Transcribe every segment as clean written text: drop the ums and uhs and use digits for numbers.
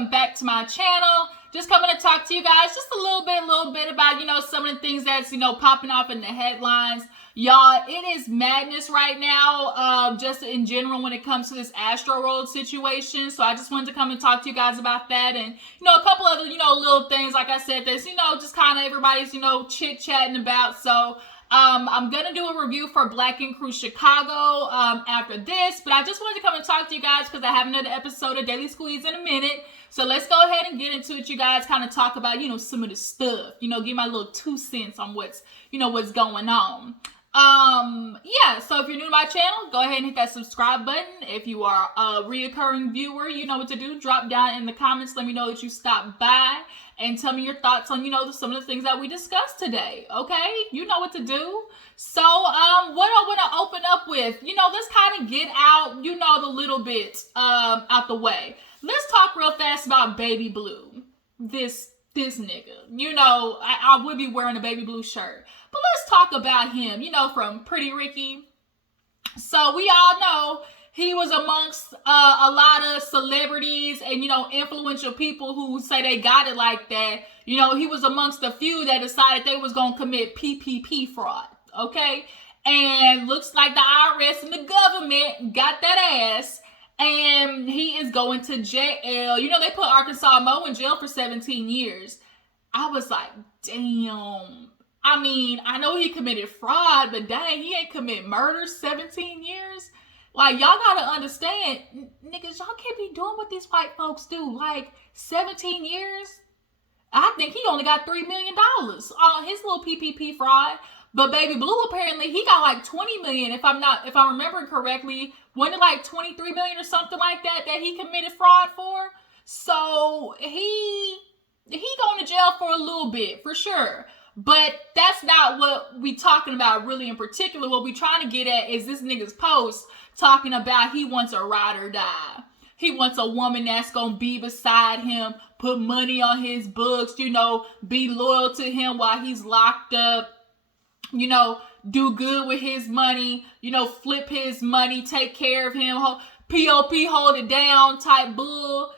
welcome back to my channel. Just coming to talk to you guys just a little bit about, some of the things that's, popping off in the headlines. Y'all, it is madness right now, just in general when it comes to this Astroworld situation. So I just wanted to come and talk to you guys about that. And, a couple other, little things, like I said, that's, just kind of everybody's, chit-chatting about. So I'm going to do a review for Black Ink Crew Chicago after this, but I just wanted to come and talk to you guys because I have another episode of Daily Squeeze in a minute. So let's go ahead and get into it, you guys, kind of talk about, some of the stuff, give my little 2 cents on what's going on. Yeah, so if you're new to my channel, go ahead and hit that subscribe button. If you are a reoccurring viewer, you know what to do. Drop down in the comments, let me know that you stopped by, and tell me your thoughts on, some of the things that we discussed today, okay? You know what to do. So, what I want to open up with, let's kind of get out, the little bit, out the way. Let's talk real fast about Baby Blue, this nigga. I would be wearing a baby blue shirt. But let's talk about him, from Pretty Ricky. So we all know he was amongst a lot of celebrities and, influential people who say they got it like that. He was amongst a few that decided they was going to commit PPP fraud, okay? And looks like the IRS and the government got that ass. And he is going to jail. They put Arkansas Mo in jail for 17 years. I was like, damn. I mean, I know he committed fraud, but dang, he ain't commit murder 17 years. Like, y'all gotta understand, niggas, y'all can't be doing what these white folks do. Like, 17 years? I think he only got $3 million on his little PPP fraud. But Baby Blue, apparently, he got like 20 million, if I'm remembering correctly. Wasn't it like 23 million or something like that he committed fraud for? So he going to jail for a little bit, for sure. But that's not what we talking about really in particular. What we trying to get at is this nigga's post talking about he wants a ride or die. He wants a woman that's going to be beside him, put money on his books, be loyal to him while he's locked up. Do good with his money, flip his money, take care of him, POP, hold it down type bull.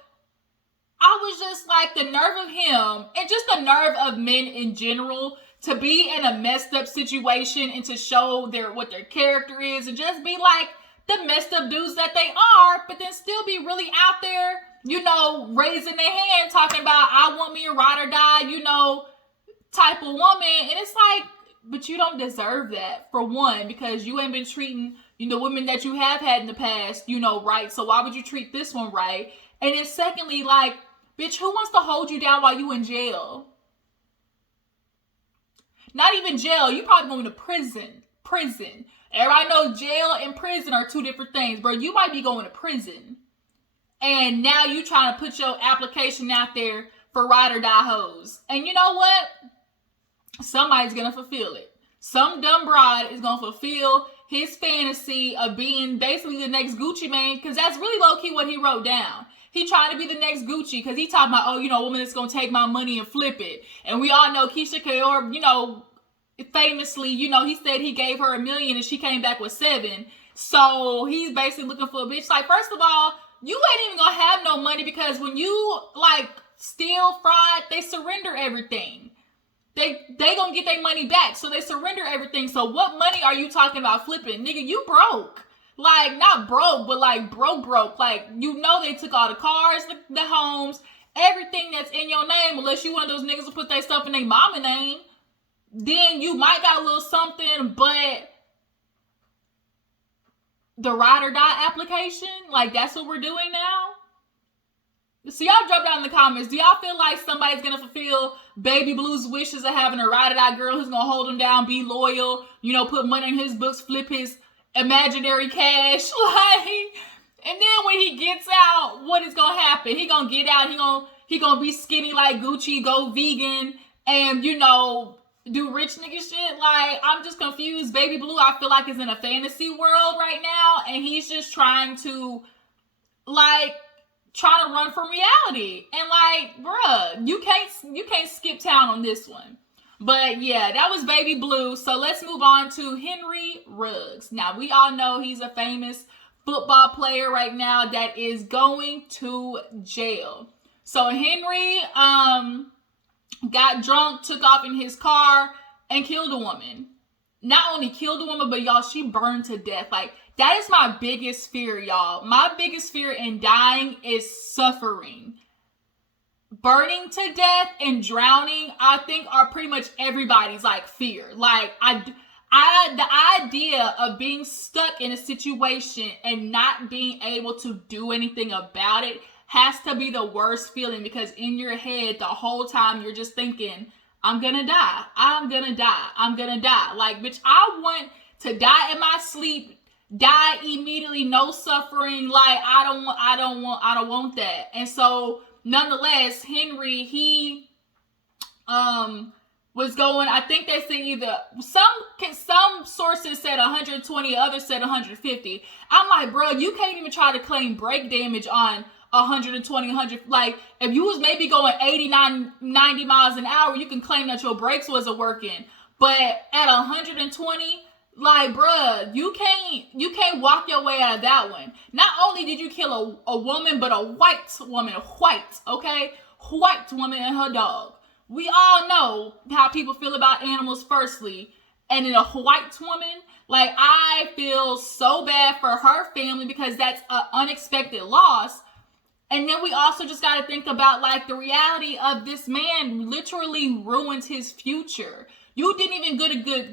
I was just like, the nerve of him, and just the nerve of men in general, to be in a messed up situation and to show what their character is, and just be like the messed up dudes that they are, but then still be really out there, raising their hand, talking about, I want me a ride or die, type of woman. And it's like, but you don't deserve that, for one, because you ain't been treating, women that you have had in the past, right. So why would you treat this one right? And then secondly, like, bitch, who wants to hold you down while you in jail? Not even jail. You probably going to prison. Prison. Everybody knows jail and prison are 2 different things, bro. You might be going to prison. And now you trying to put your application out there for ride or die hoes. And you know what? Somebody's going to fulfill it. Some dumb broad is going to fulfill his fantasy of being basically the next Gucci Mane, because that's really low-key what he wrote down. He trying to be the next Gucci because he talking about, a woman that's going to take my money and flip it. And we all know Keisha Kayor, famously, he said he gave her $1 million and she came back with 7. So he's basically looking for a bitch. Like, first of all, you ain't even going to have no money because when you, steal, fraud, they surrender everything. They going to get their money back. So they surrender everything. So what money are you talking about flipping? Nigga, you broke. Like, not broke, but broke. Like, they took all the cars, the homes, everything that's in your name, unless you one of those niggas who put their stuff in their mama name. Then you might got a little something, but the ride or die application, that's what we're doing now. So y'all drop down in the comments. Do y'all feel like somebody's going to fulfill Baby Blue's wishes of having a ride or die girl who's going to hold him down, be loyal, put money in his books, flip his imaginary cash, and then when he gets out, what is gonna happen? He gonna get out, he gonna be skinny like Gucci, go vegan, and do rich nigga shit. Like, I'm just confused. Baby Blue, I feel like, is in a fantasy world right now, and he's just trying to run from reality. And bruh, you can't skip town on this one. But yeah, that was Baby Blue. So let's move on to Henry Ruggs. Now, we all know he's a famous football player right now that is going to jail. So Henry got drunk, took off in his car, and killed a woman. Not only killed a woman, but y'all, she burned to death. Like, that is my biggest fear, y'all. My biggest fear in dying is suffering. Burning to death and drowning, I think, are pretty much everybody's like fear. Like, the idea of being stuck in a situation and not being able to do anything about it has to be the worst feeling, because in your head the whole time you're just thinking, I'm gonna die, I'm gonna die, I'm gonna die. Like, bitch, I want to die in my sleep, die immediately, no suffering. Like, I don't want that. And so nonetheless, Henry, he was going, I think they said either some sources said 120, others said 150. I'm like, bro, you can't even try to claim brake damage on 120, 100. Like, if you was maybe going 89, 90 miles an hour, you can claim that your brakes wasn't working. But at 120, like, bruh, you can't walk your way out of that one. Not only did you kill a woman, but a white woman, okay? White woman and her dog. We all know how people feel about animals, firstly. And in a white woman, like, I feel so bad for her family, because that's an unexpected loss. And then we also just got to think about, like, the reality of this man literally ruined his future. You didn't even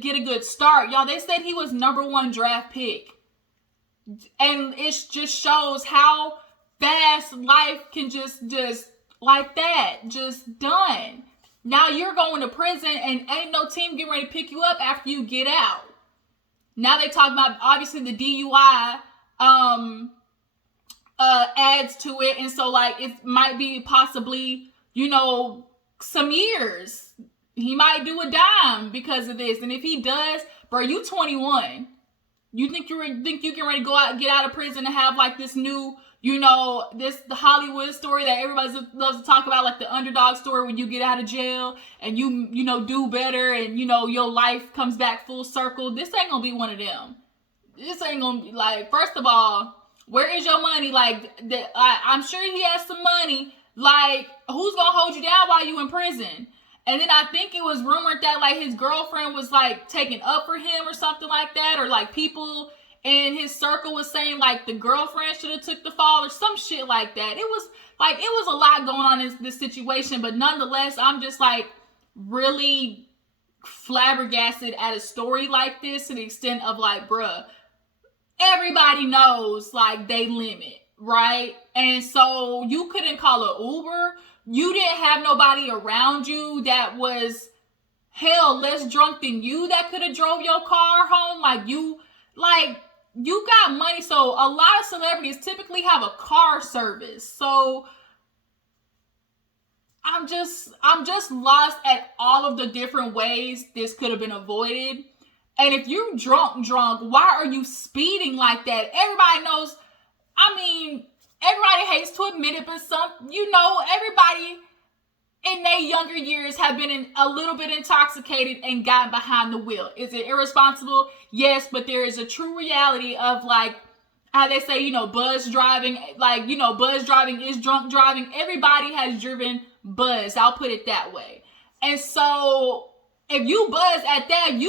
get a good start. Y'all, they said he was #1 draft pick. And it just shows how fast life can just like that, just done. Now you're going to prison and ain't no team getting ready to pick you up after you get out. Now they talk about, obviously, the DUI adds to it. And so, like, it might be possibly, some years. He might do a dime because of this. And if he does, bro, you 21. You think you can ready to go out and get out of prison and have, like, this new, the Hollywood story that everybody loves to talk about, like the underdog story, when you get out of jail and you do better and, your life comes back full circle. This ain't gonna be one of them. This ain't gonna be, like, first of all, where is your money? Like, I'm sure he has some money. Like, who's gonna hold you down while you in prison? And then I think it was rumored that, like, his girlfriend was, like, taking up for him or something like that. Or, like, people in his circle was saying, like, the girlfriend should have took the fall or some shit like that. It was a lot going on in this situation. But nonetheless, I'm just, like, really flabbergasted at a story like this, to the extent of, like, bruh, everybody knows, like, they limit, right? And so you couldn't call an Uber. You didn't have nobody around you that was, hell, less drunk than you that could have drove your car home. You got money. So a lot of celebrities typically have a car service. So I'm just lost at all of the different ways this could have been avoided. And if you're drunk, why are you speeding like that? Everybody knows, everybody hates to admit it, but everybody in their younger years have been a little bit intoxicated and gotten behind the wheel. Is it irresponsible? Yes, but there is a true reality of, like, how they say, buzz driving. Like, buzz driving is drunk driving. Everybody has driven buzz. I'll put it that way. And so if you buzz at that,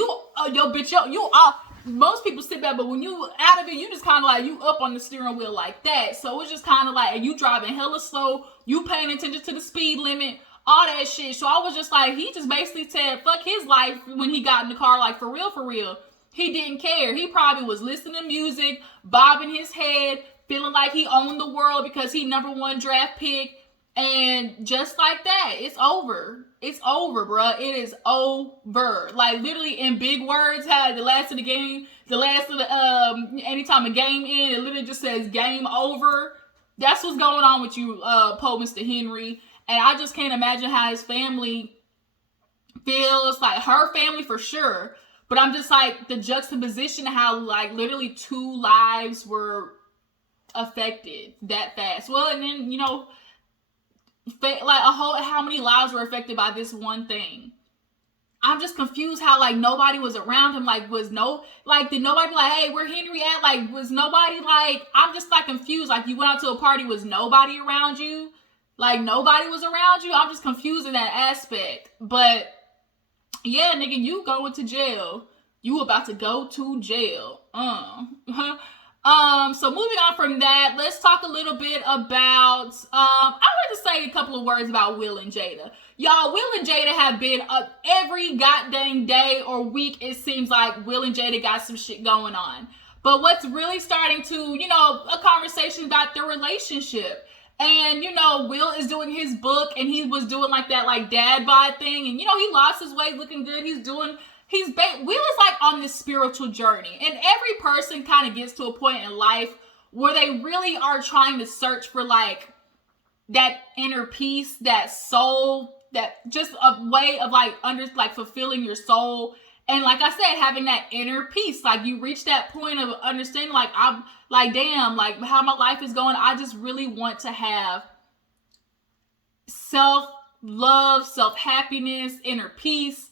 most people sit back, but when you out of it, you just kind of like, you up on the steering wheel like that. So it's just kind of like, and you driving hella slow, you paying attention to the speed limit, all that shit. So I was just like, he just basically said, fuck his life when he got in the car, like, for real. He didn't care. He probably was listening to music, bobbing his head, feeling like he owned the world because he #1 draft pick. And just like that, it's over. It's over, bruh. It is over. Like, literally, in big words, how the last of the game, anytime a game ends, it literally just says game over. That's what's going on with you, Mr. Henry. And I just can't imagine how his family feels. Like, her family for sure. But I'm just like, the juxtaposition of how, like, literally 2 lives were affected that fast. Well, and then, how many lives were affected by this one thing? I'm just confused how, like, nobody was around him. Like, did nobody be like, hey, where Henry at? Like, was nobody, like, I'm just, like, confused. Like, you went out to a party, was nobody around you? Like, nobody was around you? I'm just confused in that aspect. But, yeah, nigga, you going to jail. You about to go to jail. So moving on from that, let's talk a little bit about, I want to say a couple of words about Will and Jada. Y'all, Will and Jada have been up every goddamn day or week. It seems like Will and Jada got some shit going on. But what's really starting to, a conversation about their relationship. And, Will is doing his book, and he was doing like that, like, dad bod thing. And, he lost his weight, looking good. Will is like on this spiritual journey. And every person kind of gets to a point in life where they really are trying to search for like that inner peace, that soul, that just a way of like fulfilling your soul. And like I said, having that inner peace, like you reach that point of understanding, like I'm like, damn, like how my life is going. I just really want to have self-love, self-happiness, inner peace.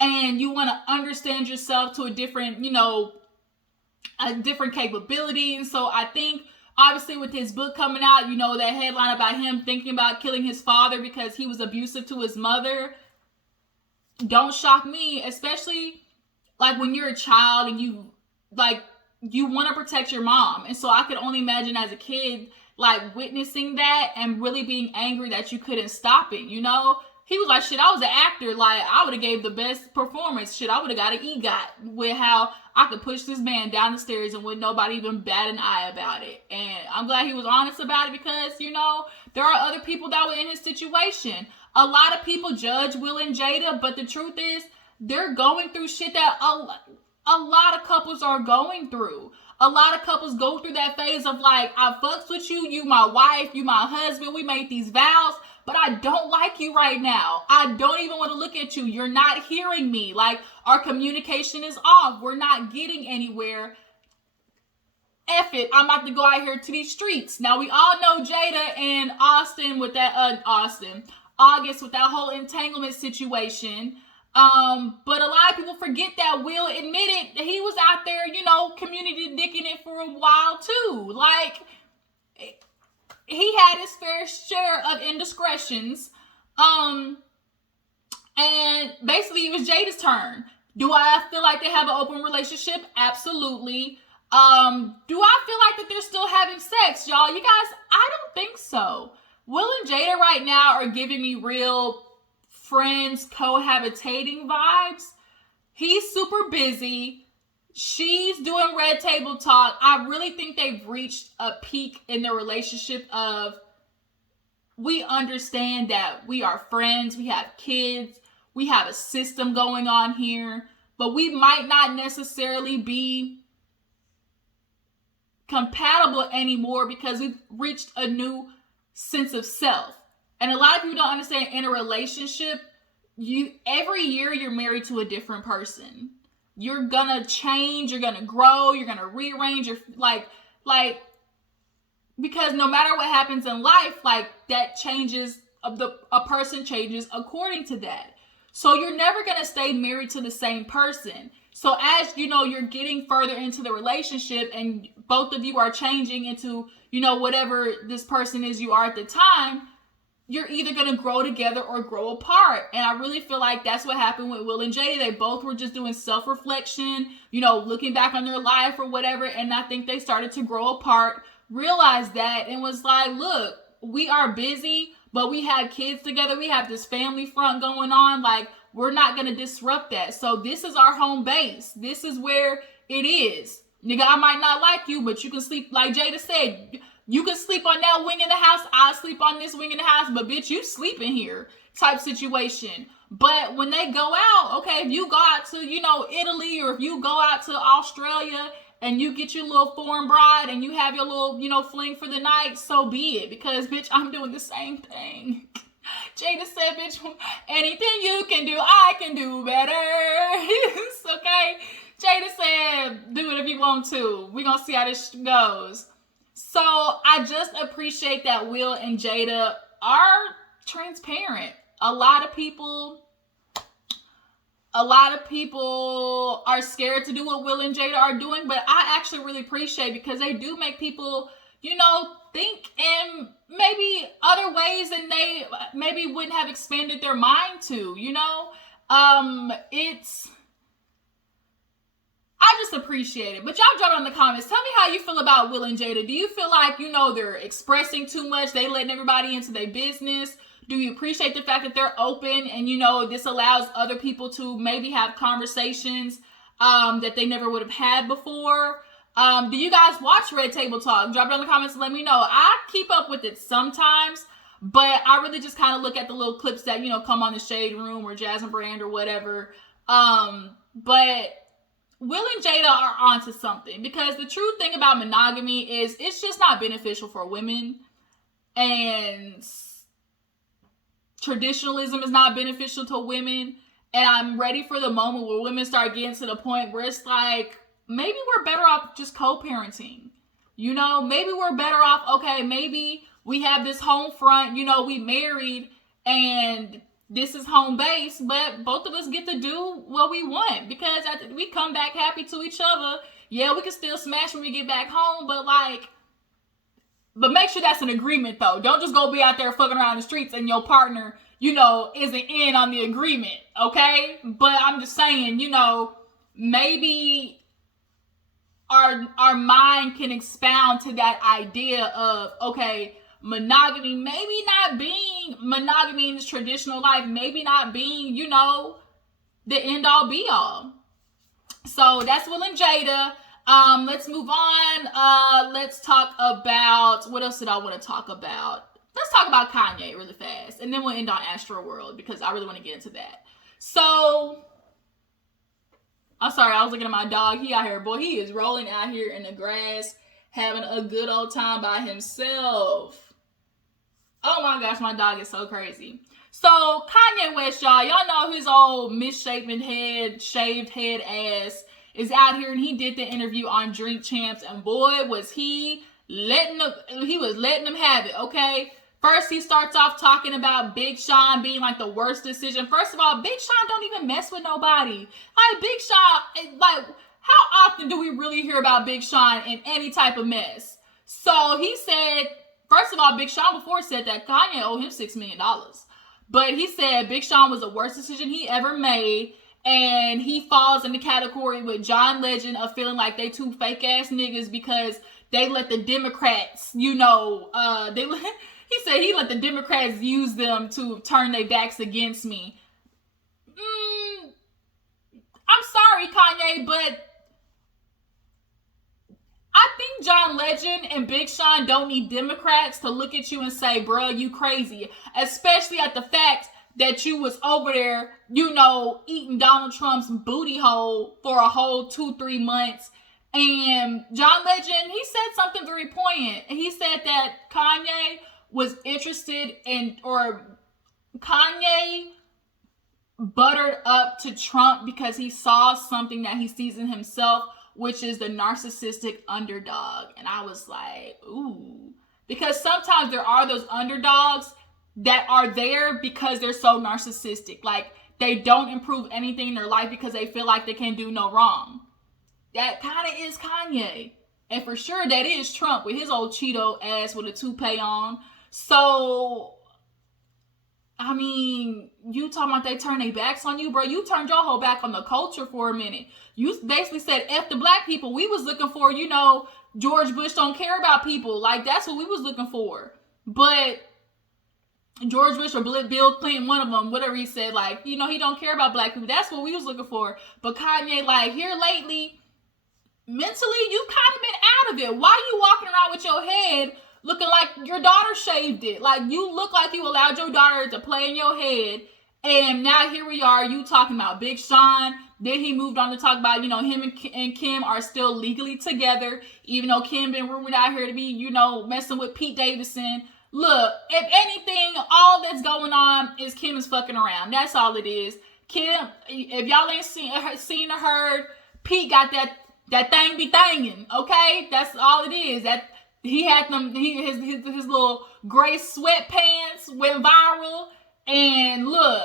And you want to understand yourself to a different, a different capability. And so I think, obviously, with his book coming out, that headline about him thinking about killing his father because he was abusive to his mother, don't shock me, especially like when you're a child and you want to protect your mom. And so I could only imagine as a kid, like witnessing that and really being angry that you couldn't stop it, He was like, shit, I was an actor. Like, I would have gave the best performance. Shit, I would have got an EGOT with how I could push this man down the stairs and with nobody even bat an eye about it. And I'm glad he was honest about it because, there are other people that were in his situation. A lot of people judge Will and Jada, but the truth is, they're going through shit that a lot of couples are going through. A lot of couples go through that phase of like, I fucks with you, you my wife, you my husband, we made these vows, but I don't like you right now. I don't even want to look at you. You're not hearing me. Like, our communication is off. We're not getting anywhere. F it. I'm about to go out here to these streets. Now, we all know Jada and August with that whole entanglement situation. But a lot of people forget that Will admitted that he was out there, community dicking it for a while too. Like, he had his fair share of indiscretions. And basically it was Jada's turn. Do I feel like they have an open relationship? Absolutely. Do I feel like that they're still having sex, y'all? You guys, I don't think so. Will and Jada right now are giving me real friends cohabitating vibes. He's super busy. She's doing red table talk. I really think they've reached a peak in their relationship of, we understand that we are friends, we have kids, we have a system going on here, but we might not necessarily be compatible anymore because we've reached a new sense of self. And a lot of people don't understand, in a relationship, every year you're married to a different person. You're gonna change, you're gonna grow, you're gonna rearrange your because no matter what happens in life, like that changes, a person changes according to that. So you're never gonna stay married to the same person. So as you're getting further into the relationship and both of you are changing into, whatever this person is you are at the time, you're either going to grow together or grow apart. And I really feel like that's what happened with Will and Jada. They both were just doing self-reflection, looking back on their life or whatever. And I think they started to grow apart, realized that, and was like, look, we are busy, but we have kids together. We have this family front going on. Like, we're not going to disrupt that. So this is our home base. This is where it is. Nigga, I might not like you, but you can sleep, like Jada said, you can sleep on that wing in the house. I sleep on this wing in the house, but bitch, you sleeping here type situation. But when they go out, okay, if you go out to, Italy, or if you go out to Australia and you get your little foreign bride and you have your little, fling for the night, so be it. Because, bitch, I'm doing the same thing. Jada said, bitch, anything you can do, I can do better. It's okay. Jada said, do it if you want to. We're going to see how this goes. So I just appreciate that Will and Jada are transparent. A lot of people are scared to do what Will and Jada are doing, but I actually really appreciate it because they do make people, think and maybe other ways than they maybe wouldn't have expanded their mind to, you know? I just appreciate it. But y'all drop in the comments. Tell me how you feel about Will and Jada. Do you feel like, you know, they're expressing too much? They letting everybody into their business? Do you appreciate the fact that they're open and, you know, this allows other people to maybe have conversations that they never would have had before? Do you guys watch Red Table Talk? Drop it in the comments and let me know. I keep up with it sometimes, but I really just kind of look at the little clips that, you know, come on the Shade Room or Jasmine Brand or whatever. But Will and Jada are onto something, because the true thing about monogamy is it's just not beneficial for women, and traditionalism is not beneficial to women. And I'm ready for the moment where women start getting to the point where it's like, maybe we're better off just co-parenting. You know, maybe we're better off, okay, maybe we have this home front, you know, we married and this is home base, but both of us get to do what we want, because we come back happy to each other. Yeah, we can still smash when we get back home, but make sure that's an agreement though. Don't just go be out there fucking around the streets and your partner, you know, isn't in on the agreement, okay? But I'm just saying, you know, maybe our mind can expound to that idea of, okay, monogamy maybe not being monogamy in this traditional life, maybe not being, you know, the end all be all. So that's Will and Jada. Let's move on. Let's talk about, what else did I want to talk about? Let's talk about Kanye really fast, and then we'll end on Astroworld, because I really want to get into that. So, I'm sorry, I was looking at my dog. He out here, boy, he is rolling out here in the grass, having a good old time by himself. Oh my gosh, my dog is so crazy. So, Kanye West, y'all know his old misshapen head, shaved head ass is out here, and he did the interview on Drink Champs, and boy, was he letting them have it, okay? First, he starts off talking about Big Sean being like the worst decision. First of all, Big Sean don't even mess with nobody. Like, Big Sean, like, how often do we really hear about Big Sean in any type of mess? So he said, first of all, Big Sean before said that Kanye owed him $6 million. But he said Big Sean was the worst decision he ever made. And he falls in the category with John Legend of feeling like they two fake ass niggas because they let the Democrats, you know, he said he let the Democrats use them to turn their backs against me. I'm sorry, Kanye, but I think John Legend and Big Sean don't need Democrats to look at you and say, bruh, you crazy. Especially at the fact that you was over there, you know, eating Donald Trump's booty hole for a whole 2-3 months. And John Legend, he said something very poignant. He said that Kanye was interested in, or Kanye buttered up to Trump because he saw something that he sees in himself, which is the narcissistic underdog. And I was like, ooh. Because sometimes there are those underdogs that are there because they're so narcissistic. Like, they don't improve anything in their life because they feel like they can do no wrong. That kind of is Kanye. And for sure, that is Trump with his old Cheeto ass with a toupee on. So, I mean, you talking about they turn their backs on you, bro. You turned your whole back on the culture for a minute. You basically said, F the black people. We was looking for, you know, George Bush don't care about people. Like, that's what we was looking for. But George Bush or Bill Clinton, one of them, whatever he said, like, you know, he don't care about black people. That's what we was looking for. But Kanye, like, here lately, mentally, you kind of been out of it. Why you walking around with your head looking like your daughter shaved it? Like, you look like you allowed your daughter to play in your head. And now here we are, you talking about Big Sean. Then he moved on to talk about, you know, him and Kim are still legally together, even though Kim been rumored out here to be, you know, messing with Pete Davidson. Look, if anything, all that's going on is Kim is fucking around. That's all it is. Kim, if y'all ain't seen or heard, Pete got that thing be thangin', okay? That's all it is. That he had them, his little gray sweatpants went viral. And look,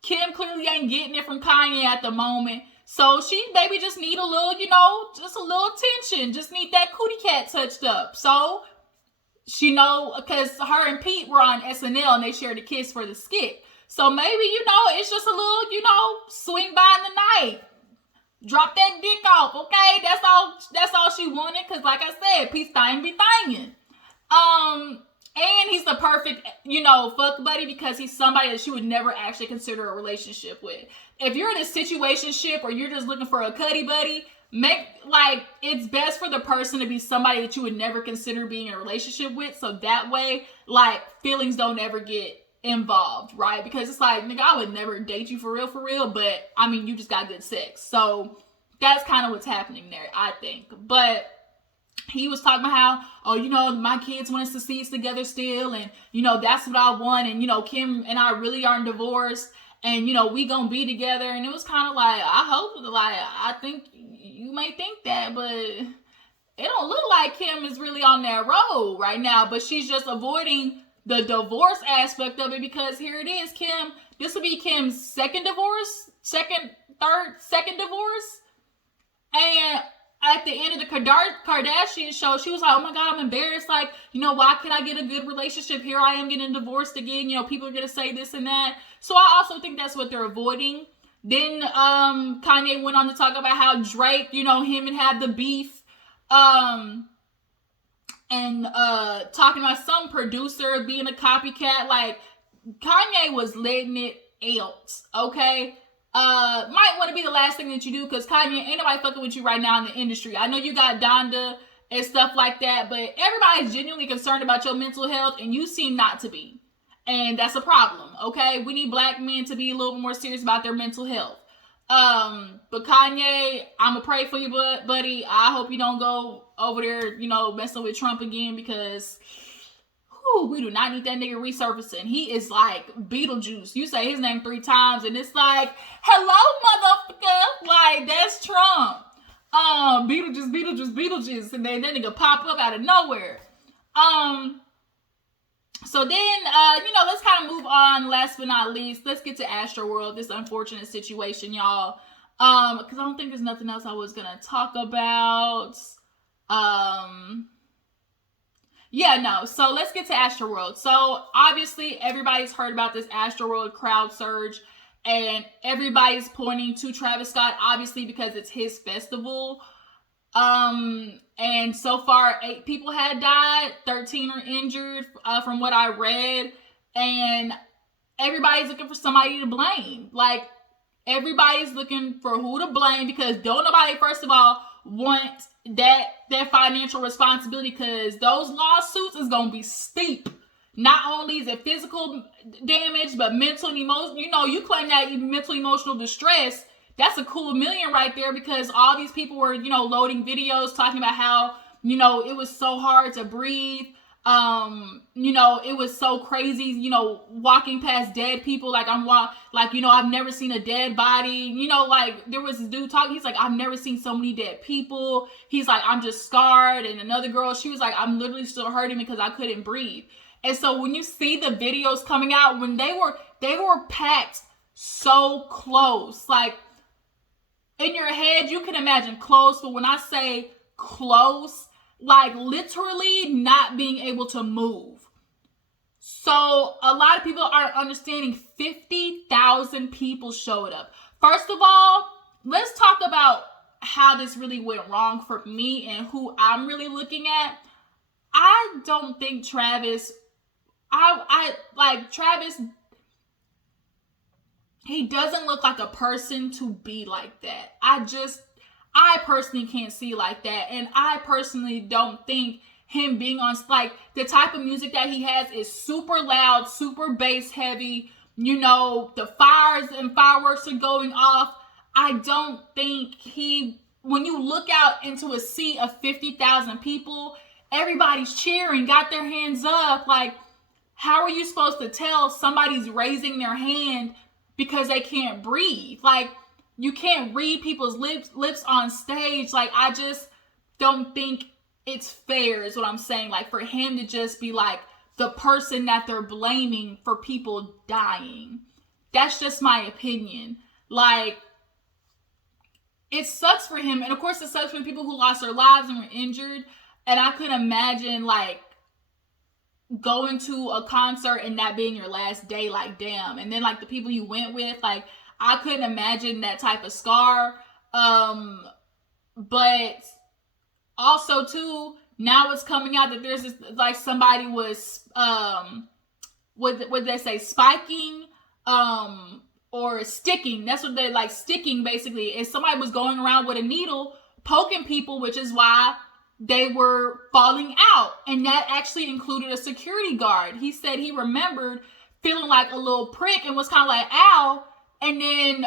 Kim clearly ain't getting it from Kanye at the moment. So she maybe just need a little, you know, just a little attention. Just need that cootie cat touched up. So she know, because her and Pete were on SNL and they shared a kiss for the skit. So maybe, it's just a little, swing by in the night. Drop that dick off, okay? That's all she wanted, because like I said, Pete's thing be thinging. And he's the perfect, fuck buddy, because he's somebody that she would never actually consider a relationship with. If you're in a situationship or you're just looking for a cuddy buddy, it's best for the person to be somebody that you would never consider being in a relationship with, so that way, feelings don't ever get involved, right? Because it's like, nigga, I would never date you for real, but, I mean, you just got good sex. So, that's kind of what's happening there, I think. But he was talking about how, my kids want us to see us together still, and, that's what I want, and, Kim and I really aren't divorced, and, we gonna be together, and it was kind of like, I hope, I think you may think that, but it don't look like Kim is really on that road right now, but she's just avoiding the divorce aspect of it, because here it is, Kim, this will be Kim's second divorce, second divorce, and at the end of the Kardashian show, she was like, oh my God, I'm embarrassed. Why can't I get a good relationship? Here I am getting divorced again. People are going to say this and that. So I also think that's what they're avoiding. Then Kanye went on to talk about how Drake, him and had the beef. And talking about some producer being a copycat. Kanye was letting it out, okay? Might want to be the last thing that you do, because Kanye, ain't nobody fucking with you right now in the industry. I know you got Donda and stuff like that, but everybody's genuinely concerned about your mental health, and you seem not to be. And that's a problem, okay? We need black men to be a little bit more serious about their mental health. But Kanye, I'ma pray for you, buddy. I hope you don't go over there, messing with Trump again, because we do not need that nigga resurfacing. He is like Beetlejuice. You say his name 3 times and it's like, hello, motherfucker. That's Trump. Beetlejuice. And then that nigga pop up out of nowhere. So then, let's kind of move on. Last but not least, let's get to Astroworld. This unfortunate situation, y'all. Because I don't think there's nothing else I was going to talk about. So let's get to Astroworld. So obviously everybody's heard about this Astroworld crowd surge, and everybody's pointing to Travis Scott, obviously, because it's his festival. And so far 8 people had died, 13 are injured, from what I read, and everybody's looking for somebody to blame. Everybody's looking for who to blame, because don't nobody, first of all, want that financial responsibility, because those lawsuits is gonna be steep. Not only is it physical damage, but mental and emotional. You claim that mental emotional distress, that's a cool $1 million right there, because all these people were, loading videos talking about how, it was so hard to breathe. It was so crazy, walking past dead people. I've never seen a dead body. There was this dude talking. He's like, I've never seen so many dead people. He's like, I'm just scarred. And another girl, she was like, I'm literally still hurting because I couldn't breathe. And so when you see the videos coming out, when they were packed so close, in your head, you can imagine close. But when I say close, literally not being able to move. So a lot of people aren't understanding 50,000 people showed up. First of all, let's talk about how this really went wrong for me and who I'm really looking at. I don't think Travis, Travis, he doesn't look like a person to be like that. I personally can't see like that. And I personally don't think him being on, the type of music that he has is super loud, super bass heavy. The fires and fireworks are going off. I don't think when you look out into a sea of 50,000 people, everybody's cheering, got their hands up. How are you supposed to tell somebody's raising their hand because they can't breathe? You can't read people's lips on stage. I just don't think it's fair is what I'm saying. For him to just be the person that they're blaming for people dying. That's just my opinion. It sucks for him. And of course it sucks for people who lost their lives and were injured. And I could imagine going to a concert and that being your last day, like, damn. And then, like, the people you went with, like, I couldn't imagine that type of scar. But also, too, now it's coming out that there's this, like, somebody was, what they say, spiking, or sticking. That's what they, like, sticking, basically. And somebody was going around with a needle poking people, which is why they were falling out. And that actually included a security guard. He said he remembered feeling like a little prick and was kind of like, ow. And then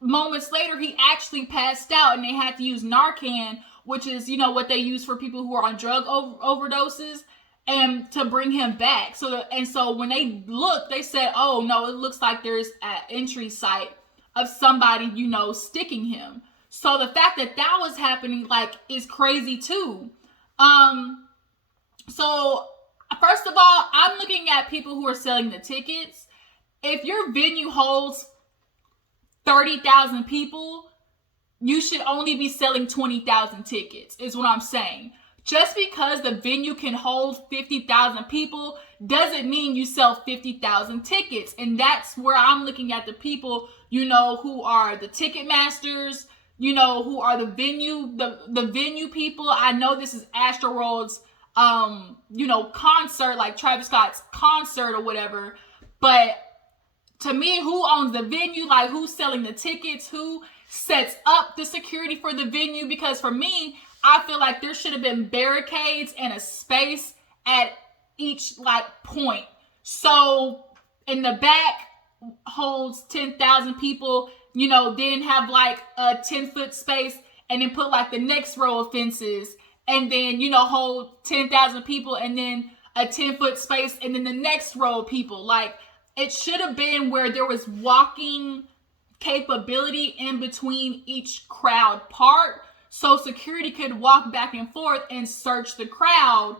moments later, he actually passed out and they had to use Narcan, which is, you know, what they use for people who are on drug overdoses, and to bring him back. So when they looked, they said, oh no, it looks like there's an entry site of somebody, you know, sticking him. So the fact that that was happening, like, is crazy too. So first of all, I'm looking at people who are selling the tickets. If your venue holds 30,000 people, you should only be selling 20,000 tickets, is what I'm saying. Just because the venue can hold 50,000 people doesn't mean you sell 50,000 tickets. And that's where I'm looking at the people, you know, who are the ticket masters, you know, who are the venue people. I know this is Astroworld's, you know, concert, like Travis Scott's concert or whatever. But to me, who owns the venue? Like, who's selling the tickets? Who sets up the security for the venue? Because for me, I feel like there should have been barricades and a space at each, like, point. So in the back holds 10,000 people, you know, then have like a 10-foot space, and then put like the next row of fences, and then, you know, hold 10,000 people, and then a 10-foot space, and then the next row of people. Like, it should have been where there was walking capability in between each crowd part, so security could walk back and forth and search the crowd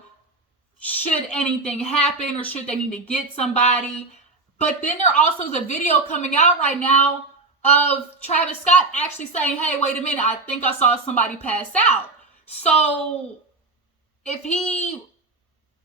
should anything happen or should they need to get somebody. But then there also is a video coming out right now of Travis Scott actually saying, hey, wait a minute, I think I saw somebody pass out. So if he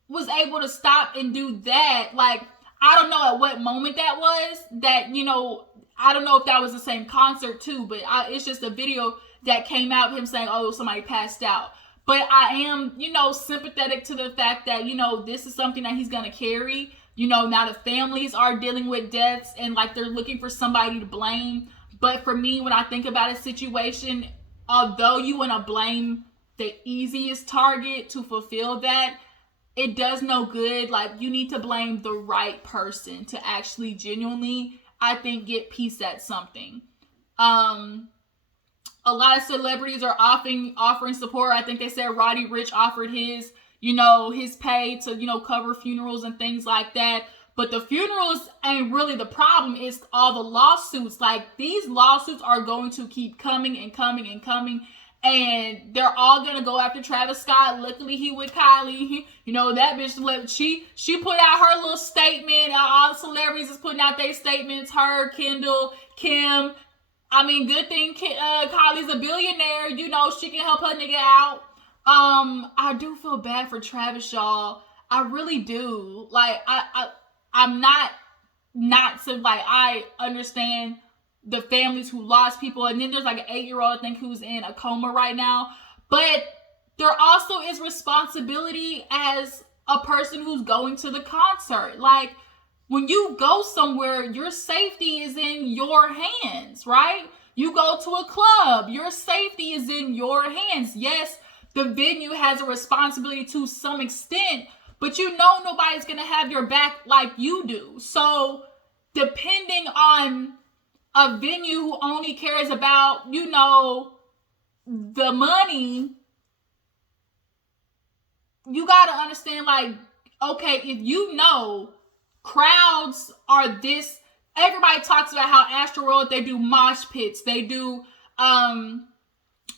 was able to stop and do that, like, I don't know at what moment that was, that, you know, I don't know if that was the same concert too, but it's just a video that came out of him saying, oh, somebody passed out. But I am, you know, sympathetic to the fact that, you know, this is something that he's going to carry. You know, now the families are dealing with deaths and, like, they're looking for somebody to blame. But for me, when I think about a situation, although you want to blame the easiest target to fulfill that, it does no good. Like, you need to blame the right person to actually genuinely, I think, get peace at something. A lot of celebrities are offering support. I think they said Roddy Ricch offered his, you know, his pay to, you know, cover funerals and things like that. But the funerals ain't really the problem. It's all the lawsuits. Like, these lawsuits are going to keep coming and coming and coming. And they're all going to go after Travis Scott. Luckily, he with Kylie. You know, that bitch, she put out her little statement. All the celebrities is putting out their statements. Her, Kendall, Kim. I mean, good thing Kylie's a billionaire. You know, she can help her nigga out. I do feel bad for Travis, y'all. I really do. Like, I'm not so, like, I understand the families who lost people. And then there's like an 8-year-old, I think, who's in a coma right now. But there also is responsibility as a person who's going to the concert. Like, when you go somewhere, your safety is in your hands, right? You go to a club, your safety is in your hands. Yes, the venue has a responsibility to some extent, but you know nobody's going to have your back like you do. So depending on a venue who only cares about, you know, the money, you got to understand, like, okay, if you know crowds are this, everybody talks about how Astroworld, they do mosh pits, they do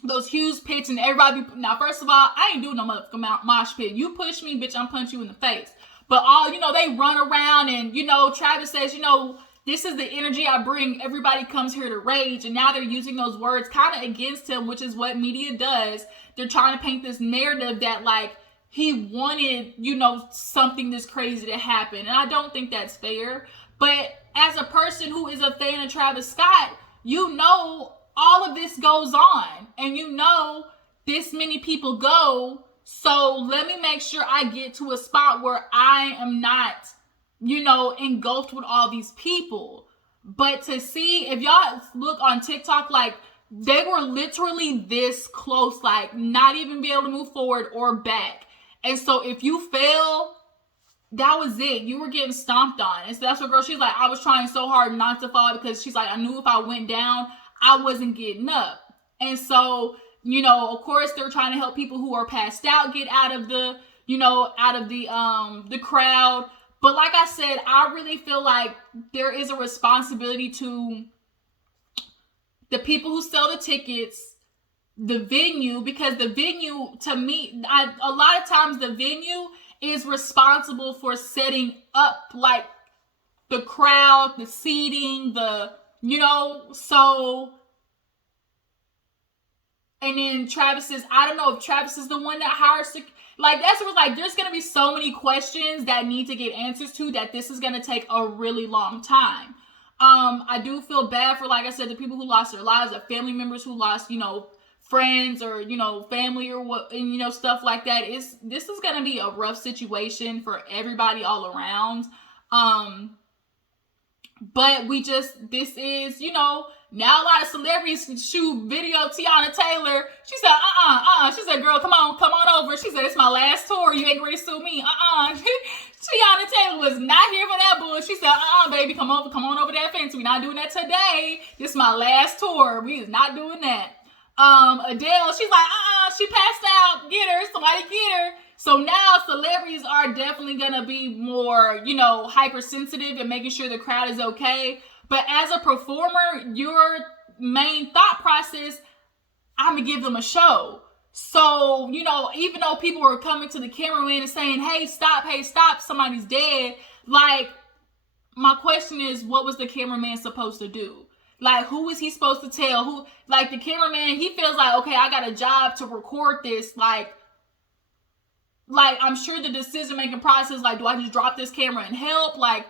those huge pits, and everybody now, first of all, I ain't doing no motherfucking mosh pit. You push me, bitch, I'm punch you in the face. But all, you know, they run around, and, you know, Travis says, you know, this is the energy I bring. Everybody comes here to rage. And now they're using those words kind of against him, which is what media does. They're trying to paint this narrative that, like, he wanted, you know, something this crazy to happen. And I don't think that's fair. But as a person who is a fan of Travis Scott, you know all of this goes on. And you know this many people go. So let me make sure I get to a spot where I am not, you know, engulfed with all these people. But to see, if y'all look on TikTok, like, they were literally this close, like, not even be able to move forward or back. And so if you fail, that was it. You were getting stomped on. And so that's what girl, she's like, I was trying so hard not to fall, because she's like, I knew if I went down, I wasn't getting up. And so, you know, of course, they're trying to help people who are passed out get out of the, you know, out of the crowd. But like I said, I really feel like there is a responsibility to the people who sell the tickets, the venue, because the venue, to me, a lot of times the venue is responsible for setting up, like, the crowd, the seating, the, you know, so, and then Travis is, I don't know if Travis is the one that hires the, like, that's what, like, there's going to be so many questions that need to get answers to, that this is going to take a really long time. I do feel bad for, like I said, the people who lost their lives, the family members who lost, you know, friends or, you know, family or what, and, you know, stuff like that. This is going to be a rough situation for everybody all around. But this is, you know, now a lot of celebrities shoot video. Tiana Taylor, she said, she said, girl, come on over. She said, it's my last tour. You ain't ready to sue me. Tiana Taylor was not here for that bullshit. She said, baby, come on over that fence. We're not doing that today. This is my last tour. We is not doing that. Adele, she's like, she passed out. Get her. Somebody get her. So now celebrities are definitely going to be more, you know, hypersensitive and making sure the crowd is okay. But as a performer, your main thought process, I'm going to give them a show. So, you know, even though people were coming to the cameraman and saying, hey, stop, somebody's dead. Like, my question is, what was the cameraman supposed to do? Like, who is he supposed to tell? Who, like, the cameraman, he feels like, okay, I got a job to record this. Like, I'm sure the decision-making process, like, do I just drop this camera and help? Like,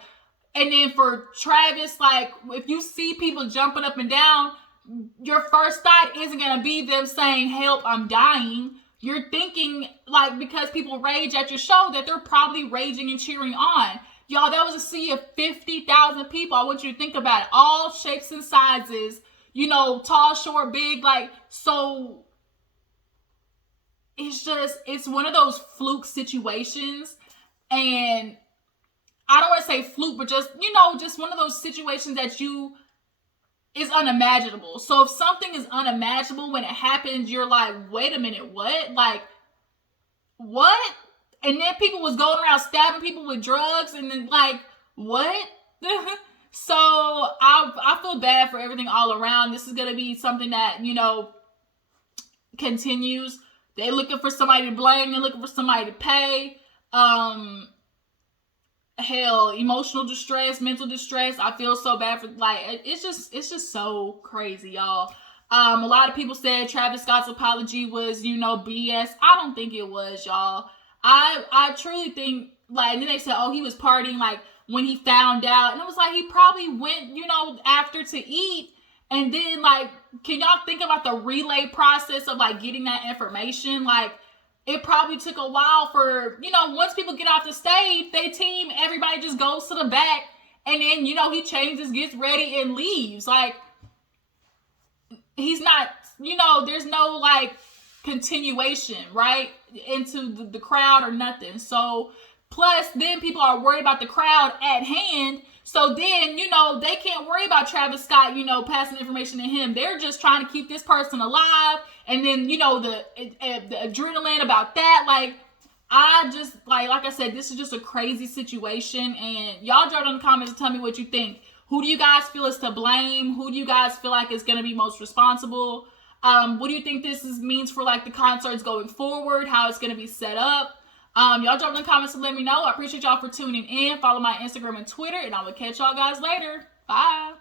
and then for Travis, like, if you see people jumping up and down, your first thought isn't going to be them saying, help, I'm dying. You're thinking, like, because people rage at your show, that they're probably raging and cheering on. Y'all, that was a sea of 50,000 people. I want you to think about it. All shapes and sizes, you know, tall, short, big, like, so it's one of those fluke situations. And I don't want to say fluke, but just, you know, just one of those situations that is unimaginable. So if something is unimaginable, when it happens, you're like, wait a minute, what? Like, what? And then people was going around stabbing people with drugs, and then, like, what? So I feel bad for everything all around. This is going to be something that, you know, continues. They're looking for somebody to blame. They're looking for somebody to pay. Hell, emotional distress, mental distress. I feel so bad for, like, it's just so crazy, y'all. A lot of people said Travis Scott's apology was, you know, BS. I don't think it was, y'all. I truly think, like, and then they said, oh, he was partying, like, when he found out. And it was like, he probably went, you know, after to eat. And then, like, can y'all think about the relay process of, like, getting that information? Like, it probably took a while for, you know, once people get off the stage, they team, everybody just goes to the back. And then, you know, he changes, gets ready, and leaves. Like, he's not, you know, there's no, like, continuation, right, into the crowd or nothing. So, plus, then people are worried about the crowd at hand. So then, you know, they can't worry about Travis Scott, you know, passing information to him. They're just trying to keep this person alive. And then, you know, the adrenaline about that. Like, I just, like I said, this is just a crazy situation. And y'all drop in the comments and tell me what you think. Who do you guys feel is to blame? Who do you guys feel like is going to be most responsible? What do you think this means for, like, the concerts going forward? How it's going to be set up? Y'all drop in the comments and let me know. I appreciate y'all for tuning in. Follow my Instagram and Twitter, and I will catch y'all guys later. Bye.